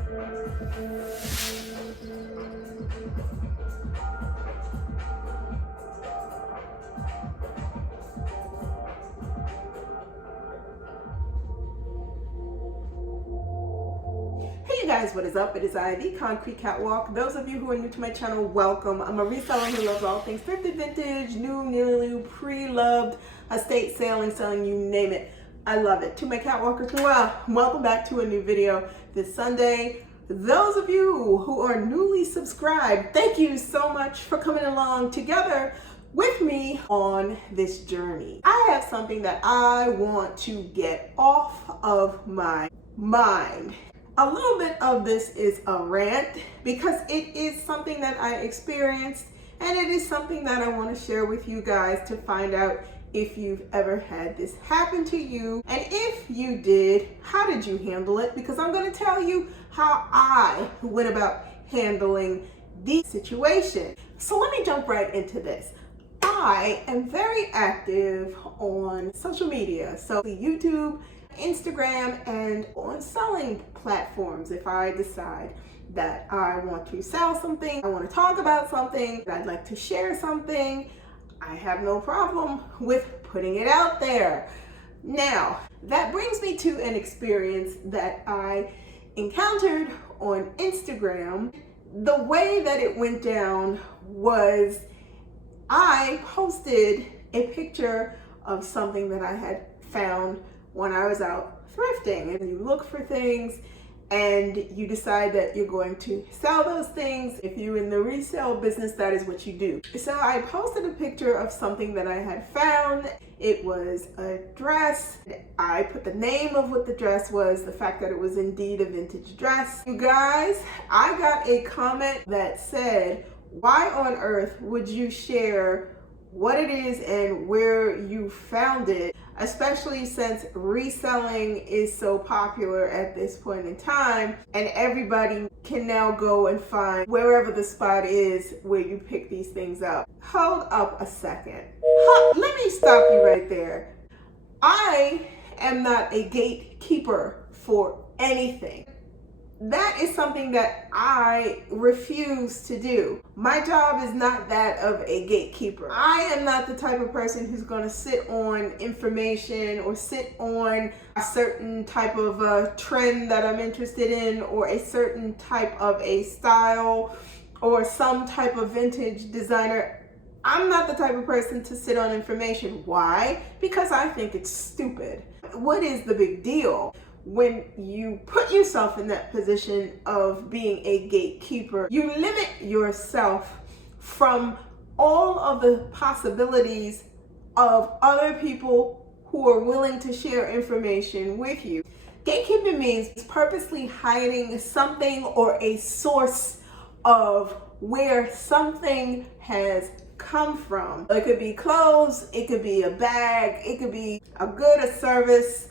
Hey you guys, what is up? It is I, the Concrete Catwalk. Those of you who are new to my channel, welcome. I'm a reseller who loves all things thrifted, vintage, new, nearly new, pre-loved, estate selling, you name it. I love it. To my Catwalkers, welcome back to a new video this Sunday. Those of you who are newly subscribed, thank you so much for coming along together with me on this journey. I have something that I want to get off of my mind. A little bit of this is a rant because it is something that I experienced, and it is something that I want to share with you guys to find out if you've ever had this happen to you, and if you did, how did you handle it? Because I'm going to tell you how I went about handling the situation. So let me jump right into this. I am very active on social media, so YouTube, Instagram, and on selling platforms. If I decide that I want to sell something, I want to talk about something, I'd like to share something, I have no problem with putting it out there. Now, that brings me to an experience that I encountered on Instagram. The way that it went down was I posted a picture of something that I had found when I was out thrifting, and you look for things and you decide that you're going to sell those things. If you're in the resale business, that is what you do. So I posted a picture of something that I had found. It was a dress. I put the name of what the dress was, the fact that it was indeed a vintage dress. You guys, I got a comment that said, why on earth would you share what it is and where you found it, especially since reselling is so popular at this point in time, and everybody can now go and find wherever the spot is where you pick these things up. Hold up a second. Let me stop you right there. I am not a gatekeeper for anything. That is something that I refuse to do. My job is not that of a gatekeeper. I am not the type of person who's going to sit on information or sit on a certain type of a trend that I'm interested in, or a certain type of a style, or some type of vintage designer. I'm not the type of person to sit on information. Why? Because I think it's stupid. What is the big deal? When you put yourself in that position of being a gatekeeper, you limit yourself from all of the possibilities of other people who are willing to share information with you. Gatekeeping means purposely hiding something or a source of where something has come from. It could be clothes, it could be a bag, it could be a good, a service.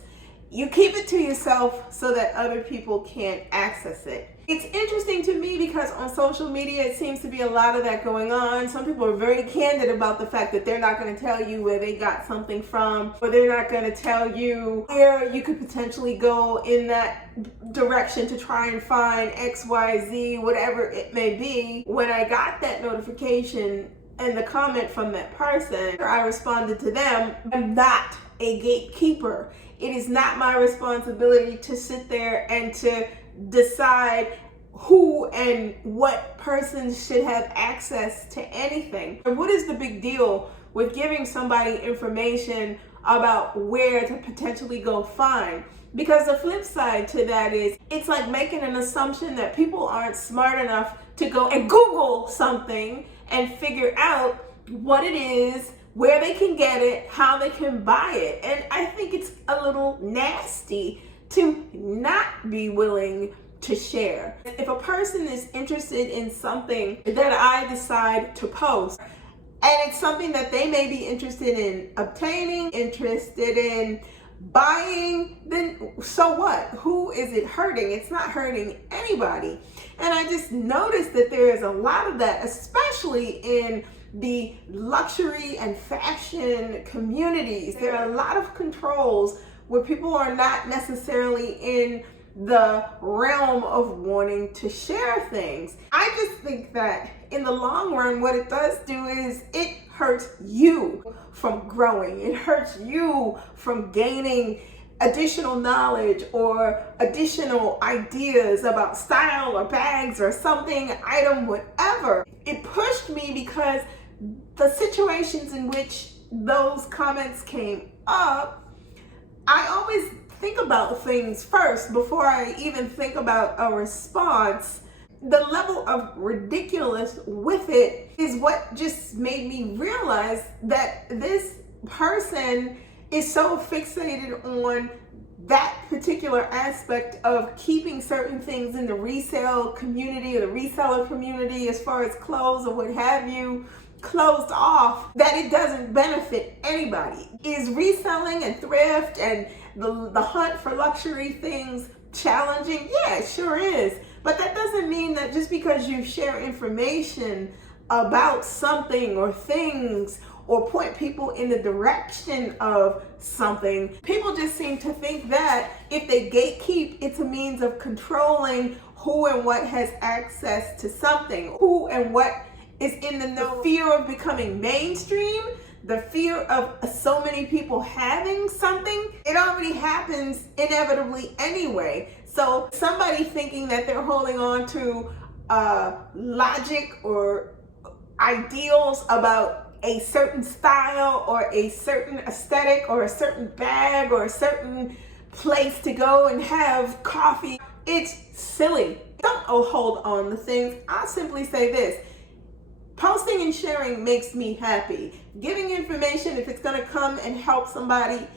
You keep it to yourself so that other people can't access it. It's interesting to me because on social media, it seems to be a lot of that going on. Some people are very candid about the fact that they're not going to tell you where they got something from, or they're not going to tell you where you could potentially go in that direction to try and find X, Y, Z, whatever it may be. When I got that notification and the comment from that person, I responded to them, I'm not a gatekeeper. It is not my responsibility to sit there and to decide who and what person should have access to anything. And what is the big deal with giving somebody information about where to potentially go find? Because the flip side to that is, it's like making an assumption that people aren't smart enough to go and Google something and figure out what it is, where they can get it, how they can buy it. And I think it's a little nasty to not be willing to share. If a person is interested in something that I decide to post, and it's something that they may be interested in obtaining, interested in buying, then so what? Who is it hurting? It's not hurting anybody. And I just noticed that there is a lot of that, especially in the luxury and fashion communities. There are a lot of controls where people are not necessarily in the realm of wanting to share things. I just think that in the long run, what it does do is it hurts you from growing. It hurts you from gaining additional knowledge or additional ideas about style or bags or something, item, whatever. It pushed me because the situations in which those comments came up, I always think about things first before I even think about a response. The level of ridiculous with it is what just made me realize that this person is so fixated on that particular aspect of keeping certain things in the resale community or the reseller community, as far as clothes or what have you, closed off, that it doesn't benefit anybody. Is reselling and thrift and the hunt for luxury things challenging? Yeah, it sure is. But that doesn't mean that just because you share information about something or things or point people in the direction of something, people just seem to think that if they gatekeep, it's a means of controlling who and what has access to something, who and what is in the know. The fear of becoming mainstream, the fear of so many people having something, it already happens inevitably anyway. So somebody thinking that they're holding on to logic or ideals about a certain style or a certain aesthetic or a certain bag or a certain place to go and have coffee, it's silly. Don't hold on to things. I'll simply say this: posting and sharing makes me happy. Giving information, if it's gonna come and help somebody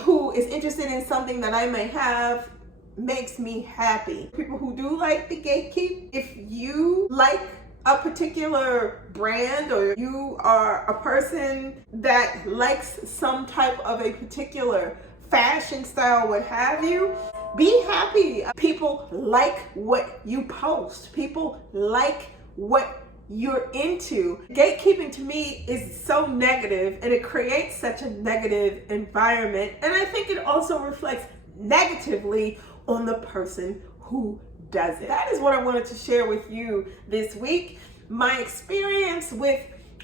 who is interested in something that I may have, makes me happy. People who do like the gatekeep, if you like a particular brand or you are a person that likes some type of a particular fashion style, what have you, be happy. People like what you post. People like what you're into. Gatekeeping to me is so negative and it creates such a negative environment, and I think it also reflects negatively on the person who does it. That is what I wanted to share with you this week. My experience with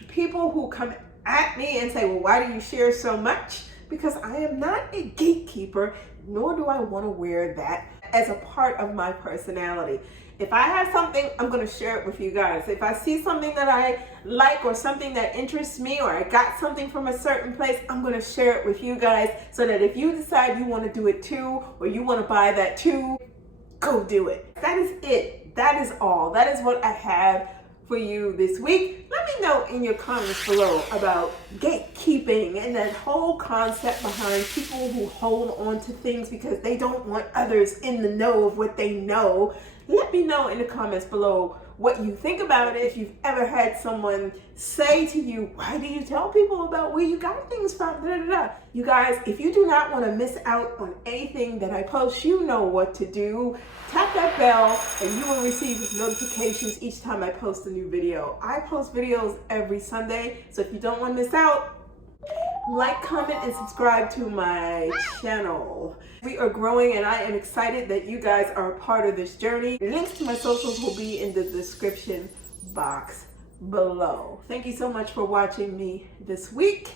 people who come at me and say, well, why do you share so much? Because I am not a gatekeeper, nor do I want to wear that as a part of my personality. If I have something, I'm going to share it with you guys. If I see something that I like or something that interests me, or I got something from a certain place, I'm going to share it with you guys so that if you decide you want to do it too, or you want to buy that too, go do it. That is it. That is all. That is what I have for you this week. Let me know in your comments below about gatekeeping and that whole concept behind people who hold on to things because they don't want others in the know of what they know. Let me know in the comments below what you think about it. If you've ever had someone say to you, why do you tell people about where you got things from? Da, da, da. You guys, if you do not want to miss out on anything that I post, you know what to do. Tap that bell and you will receive notifications each time I post a new video. I post videos every Sunday, so if you don't want to miss out, like, comment, and subscribe to my channel. We are growing and I am excited that you guys are a part of this journey. Links to my socials will be in the description box below. Thank you so much for watching me this week.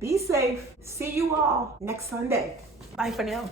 Be safe. See you all next Sunday. Bye for now.